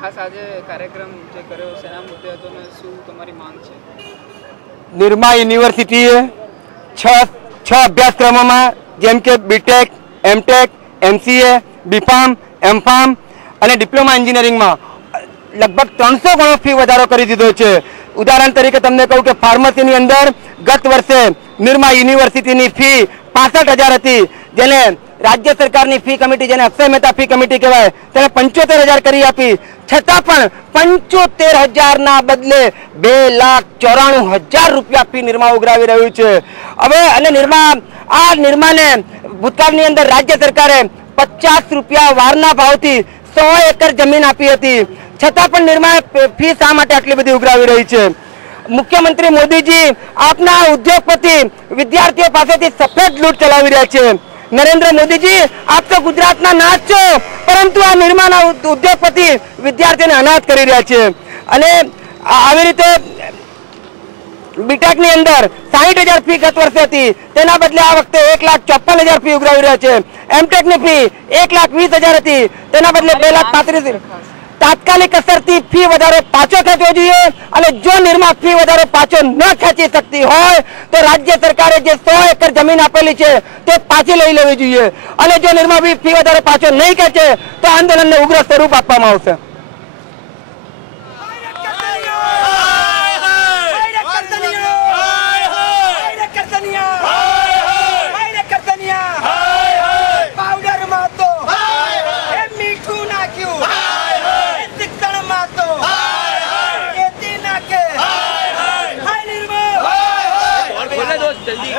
ખાસ આજે કાર્યક્રમ જે કર્યો શેના મુદ્દે હતો ને શું તમારી માંગ છે? નિરમા યુનિવર્સિટીએ છ અભ્યાસક્રમોમાં જેમ કે બીટેક, એમટેક, એમસીએ, બીફાર્મ, એમફાર્મ અને ડિપ્લોમા એન્જિનિયરિંગમાં લગભગ 300 ગણો ફી વધારો કરી દીધો છે. ઉદાહરણ તરીકે તમને કહું કે ફાર્મસીની અંદર ગત વર્ષે નિરમા યુનિવર્સિટીની ફી 65,000 હતી, જેને રાજ્ય સરકારની ફી કમિટી, જેને અક્ષય મહેતા ફી કમિટી કહેવાય, તેને 75,000 કરી આપી. છતાં પણ 75,000ના બદલે 2,94,000 રૂપિયા ફી નિરમા ઉઘરાવી રહ્યું છે. હવે અને નિરમાને ભૂતકાળની અંદર રાજ્ય સરકારે 50 રૂપિયા વારના ભાવથી 100 એકર જમીન આપી હતી. છતાં પણ નિરમા ફી શા માટે આટલી બધી ઉઘરાવી રહી છે? મુખ્યમંત્રી મોદીજી આપના ઉદ્યોગપતિ વિદ્યાર્થીઓ પાસેથી સફેદ લૂંટ ચલાવી રહ્યા છે. નરેન્દ્ર મોદીજી, આપ તો ગુજરાતના નાથ છો, પરંતુ આ નિર્માના ઉદ્યોગપતિ વિદ્યાર્થીઓને અનાથ કરી રહ્યા છે. અને આવી રીતે બીટેકની અંદર 60,000 ફી ગત વર્ષે હતી, તેના બદલે આ વખતે 1,54,000 ફી ઉઘરાવી રહ્યા છે. એમટેકની ફી 1,20,000 હતી, તેના બદલે 2,35,000. તાત્કાલિક અસરથી ફી વધારો પાછો ખેંચવો જોઈએ. અને જો નિરમા ફી વધારો પાછો ન ખેંચી શકતી હોય તો રાજ્ય સરકારે જે 100 એકર જમીન આપેલી છે તે પાછી લઈ લેવી જોઈએ. અને જો નિરમા ફી વધારો પાછો નહીં ખેંચે તો આંદોલનને ઉગ્ર સ્વરૂપ આપવામાં આવશે. जल्दी